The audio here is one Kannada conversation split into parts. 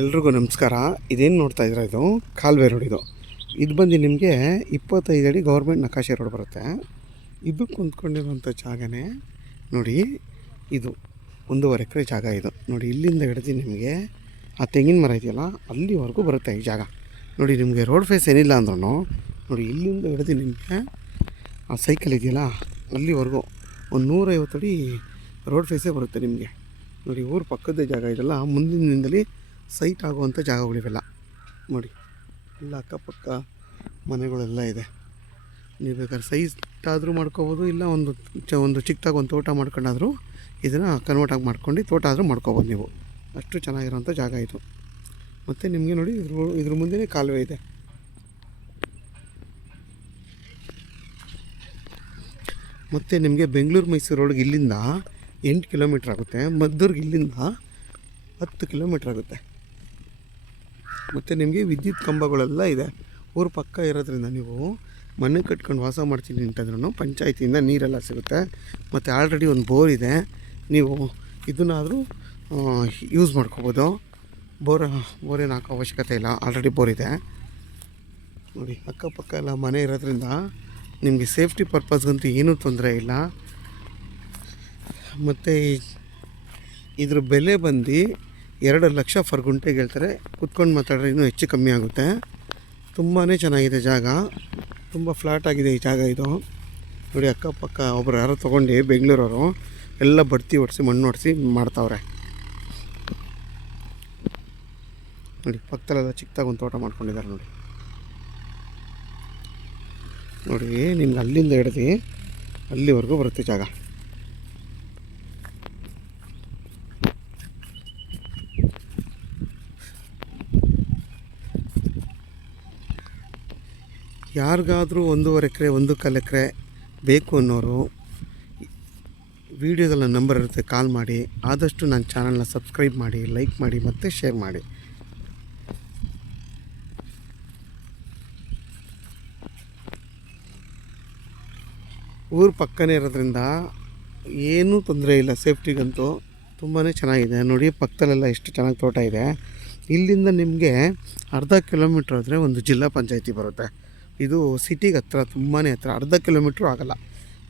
ಎಲ್ರಿಗೂ ನಮಸ್ಕಾರ. ಇದೇನು ನೋಡ್ತಾ ಇದ್ದೀರಾ, ಇದು ಕಾಲುವೆ ರೋಡ್. ಇದು ಬಂದು ನಿಮಗೆ 25 ಅಡಿ ಗೌರ್ಮೆಂಟ್ ನಕಾಶೆ ರೋಡ್ ಬರುತ್ತೆ. ಇದು ಕುಂತ್ಕೊಂಡಿರುವಂಥ ಜಾಗನೇ ನೋಡಿ. ಇದು 1.5 ಎಕರೆ ಜಾಗ. ಇದು ನೋಡಿ, ಇಲ್ಲಿಂದ ಹಿಡಿದು ನಿಮಗೆ ಆ ತೆಂಗಿನ ಮರ ಇದೆಯಲ್ಲ ಅಲ್ಲಿವರೆಗೂ ಬರುತ್ತೆ ಈ ಜಾಗ. ನೋಡಿ, ನಿಮಗೆ ರೋಡ್ ಫೇಸ್ ಏನಿಲ್ಲ ಅಂದ್ರೂ ನೋಡಿ, ಇಲ್ಲಿಂದ ಹಿಡಿದು ನಿಮಗೆ ಆ ಸೈಕಲ್ ಇದೆಯಲ್ಲ ಅಲ್ಲಿವರೆಗೂ ಒಂದು 150 ಅಡಿ ರೋಡ್ ಫೇಸೇ ಬರುತ್ತೆ ನಿಮಗೆ. ನೋಡಿ, ಊರ ಪಕ್ಕದ ಜಾಗ ಇದೆಲ್ಲ, ಮುಂದಿನ ದಿನದಲ್ಲಿ ಸೈಟ್ ಆಗುವಂಥ ಜಾಗಗಳಿವೆಲ್ಲ. ನೋಡಿ, ಇಲ್ಲ ಅಕ್ಕಪಕ್ಕ ಮನೆಗಳೆಲ್ಲ ಇದೆ. ನೀವು ಬೇಕಾದ್ರೆ ಸೈಟ್ ಆದರೂ ಮಾಡ್ಕೋಬೋದು, ಇಲ್ಲ ಒಂದು ಚಿಕ್ಕದಾಗಿ ಒಂದು ತೋಟ ಮಾಡ್ಕೊಂಡಾದರೂ ಇದನ್ನು ಕನ್ವರ್ಟ್ ಆಗಿ ಮಾಡ್ಕೊಂಡು ತೋಟ ಆದರೂ ಮಾಡ್ಕೋಬೋದು ನೀವು. ಅಷ್ಟು ಚೆನ್ನಾಗಿರೋಂಥ ಜಾಗ ಇದು. ಮತ್ತು ನಿಮಗೆ ನೋಡಿ, ಇದ್ರ ಮುಂದೆಯೇ ಕಾಲುವೆ ಇದೆ. ಮತ್ತು ನಿಮಗೆ ಬೆಂಗಳೂರು ಮೈಸೂರು ರೋಡ್ಗೆ ಇಲ್ಲಿಂದ 8 ಕಿಲೋಮೀಟ್ರ್ ಆಗುತ್ತೆ. ಮದ್ದೂರ್ಗೆ ಇಲ್ಲಿಂದ 10 ಕಿಲೋಮೀಟ್ರ್ ಆಗುತ್ತೆ. ಮತ್ತು ನಿಮಗೆ ವಿದ್ಯುತ್ ಕಂಬಗಳೆಲ್ಲ ಇದೆ. ಊರ ಪಕ್ಕ ಇರೋದ್ರಿಂದ ನೀವು ಮನೆ ಕಟ್ಕೊಂಡು ವಾಸ ಮಾಡ್ತೀನಿ ಅಂತಂದ್ರೂ ಪಂಚಾಯತಿಯಿಂದ ನೀರೆಲ್ಲ ಸಿಗುತ್ತೆ. ಮತ್ತು ಆಲ್ರೆಡಿ ಒಂದು ಬೋರ್ ಇದೆ, ನೀವು ಇದನ್ನಾದರೂ ಯೂಸ್ ಮಾಡ್ಕೋಬೋದು. ಬೋರೇನು ಹಾಕೋ ಅವಶ್ಯಕತೆ ಇಲ್ಲ, ಆಲ್ರೆಡಿ ಬೋರ್ ಇದೆ. ನೋಡಿ, ಅಕ್ಕಪಕ್ಕ ಎಲ್ಲ ಮನೆ ಇರೋದ್ರಿಂದ ನಿಮಗೆ ಸೇಫ್ಟಿ ಪರ್ಪಸ್ಗಂತೂ ಏನೂ ತೊಂದರೆ ಇಲ್ಲ. ಮತ್ತು ಇದ್ರ ಬೆಲೆ ಬಂದು 2 ಲಕ್ಷ ಫರ್ ಗುಂಟೆಗೆ ಹೇಳ್ತಾರೆ. ಕುತ್ಕೊಂಡು ಮಾತಾಡಿದ್ರೆ ಇನ್ನೂ ಹೆಚ್ಚು ಕಮ್ಮಿ ಆಗುತ್ತೆ. ತುಂಬಾ ಚೆನ್ನಾಗಿದೆ ಜಾಗ, ತುಂಬ ಫ್ಲಾಟ್ ಆಗಿದೆ ಈ ಜಾಗ ಇದು. ನೋಡಿ, ಅಕ್ಕಪಕ್ಕ ಒಬ್ಬರು ಯಾರೋ ತೊಗೊಂಡು ಬೆಂಗಳೂರವರು ಎಲ್ಲ ಬಡ್ತಿ ಹೊಡಿಸಿ ಮಣ್ಣು ಹೊಡಿಸಿ ಮಾಡ್ತಾವ್ರೆ. ನೋಡಿ, ಪಕ್ಕದಲ್ಲೆಲ್ಲ ಚಿಕ್ಕದಾಗಿ ಒಂದು ತೋಟ ಮಾಡ್ಕೊಂಡಿದ್ದಾರೆ. ನೋಡಿ ನಿಮ್ಗೆ ಅಲ್ಲಿಂದ ಹಿಡ್ದು ಅಲ್ಲಿವರೆಗೂ ಬರುತ್ತೆ ಜಾಗ. ಯಾರಿಗಾದರೂ 1.5 ಎಕರೆ 1.25 ಎಕರೆ ಬೇಕು ಅನ್ನೋರು ವೀಡಿಯೋದಲ್ಲಿ ನನ್ನ ನಂಬರ್ ಇರುತ್ತೆ, ಕಾಲ್ ಮಾಡಿ. ಆದಷ್ಟು ನನ್ನ ಚಾನಲ್ನ ಸಬ್ಸ್ಕ್ರೈಬ್ ಮಾಡಿ, ಲೈಕ್ ಮಾಡಿ ಮತ್ತು ಶೇರ್ ಮಾಡಿ. ಊರ ಪಕ್ಕನೇ ಇರೋದ್ರಿಂದ ಏನೂ ತೊಂದರೆ ಇಲ್ಲ, ಸೇಫ್ಟಿಗಂತೂ ತುಂಬಾ ಚೆನ್ನಾಗಿದೆ. ನೋಡಿ, ಪಕ್ಕದಲ್ಲೆಲ್ಲ ಎಷ್ಟು ಚೆನ್ನಾಗಿ ತೋಟ ಇದೆ. ಇಲ್ಲಿಂದ ನಿಮಗೆ ಅರ್ಧ ಕಿಲೋಮೀಟ್ರ್ ಆದರೆ ಒಂದು ಜಿಲ್ಲಾ ಪಂಚಾಯತಿ ಬರುತ್ತೆ. ಇದು ಸಿಟಿಗೆ ಹತ್ರ, ತುಂಬಾ ಹತ್ರ. ಅರ್ಧ ಕಿಲೋಮೀಟ್ರು ಆಗೋಲ್ಲ.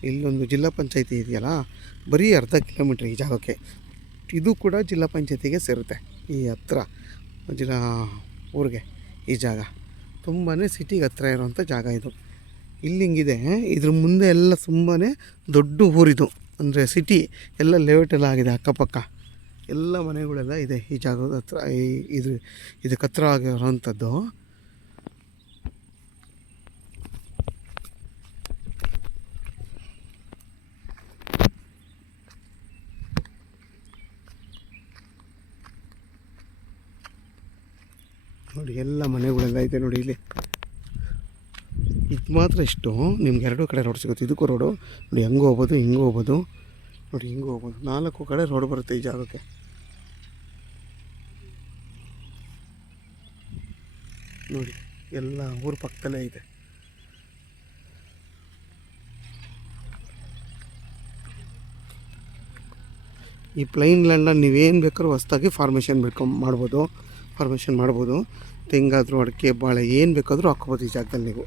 ಇಲ್ಲೊಂದು ಜಿಲ್ಲಾ ಪಂಚಾಯತಿ ಇದೆಯಲ್ಲ, ಬರೀ ಅರ್ಧ ಕಿಲೋಮೀಟ್ರ್ ಈ ಜಾಗಕ್ಕೆ. ಇದು ಕೂಡ ಜಿಲ್ಲಾ ಪಂಚಾಯತಿಗೆ ಸೇರುತ್ತೆ. ಈ ಹತ್ರ ಜಿಲ್ಲಾ ಊರಿಗೆ ಈ ಜಾಗ ತುಂಬಾ ಸಿಟಿಗೆ ಹತ್ರ ಇರೋವಂಥ ಜಾಗ ಇದು. ಇಲ್ಲಿ ಹಿಂಗಿದೆ, ಇದ್ರ ಮುಂದೆ ಎಲ್ಲ ತುಂಬಾ ದೊಡ್ಡ ಊರಿದು, ಅಂದರೆ ಸಿಟಿ ಎಲ್ಲ ಲೇಔಟ್ ಎಲ್ಲ ಆಗಿದೆ. ಅಕ್ಕಪಕ್ಕ ಎಲ್ಲ ಮನೆಗಳೆಲ್ಲ ಇದೆ ಈ ಜಾಗದ ಹತ್ರ. ಇದಕ್ಕೆ ಹತ್ರ ಆಗಿರೋವಂಥದ್ದು. ನೋಡಿ, ಎಲ್ಲ ಮನೆಗಳೆಲ್ಲ ಇದೆ. ನೋಡಿ, ಇಲ್ಲಿ ಇದು ಮಾತ್ರ ಇಷ್ಟು ನಿಮ್ಗೆ 2 ಕಡೆ ರೋಡ್ ಸಿಗುತ್ತೆ. ಇದಕ್ಕೂ ರೋಡು ನೋಡಿ, ಹಂಗೂ ಹೋಗ್ಬೋದು, ಹಿಂಗೂ ಹೋಗ್ಬೋದು. ನೋಡಿ, ಹಿಂಗೂ ಹೋಗ್ಬೋದು. 4 ಕಡೆ ರೋಡ್ ಬರುತ್ತೆ ಈ ಜಾಗಕ್ಕೆ. ನೋಡಿ, ಎಲ್ಲ ಊರ ಪಕ್ಕದಲ್ಲೇ ಇದೆ. ಈ ಪ್ಲೈನ್ ಲ್ಯಾಂಡಲ್ಲಿ ನೀವೇನು ಬೇಕಾದ್ರೂ ಹೊಸ್ದಾಗಿ ಫಾರ್ಮೇಷನ್ ಮಾಡ್ಬೋದು. ತೆಂಗಾದರೂ, ಅಡಿಕೆ, ಬಾಳೆ ಏನು ಬೇಕಾದರೂ ಹಾಕ್ಬೋದು ಈ ಜಾಗದಲ್ಲಿ ನೀವು.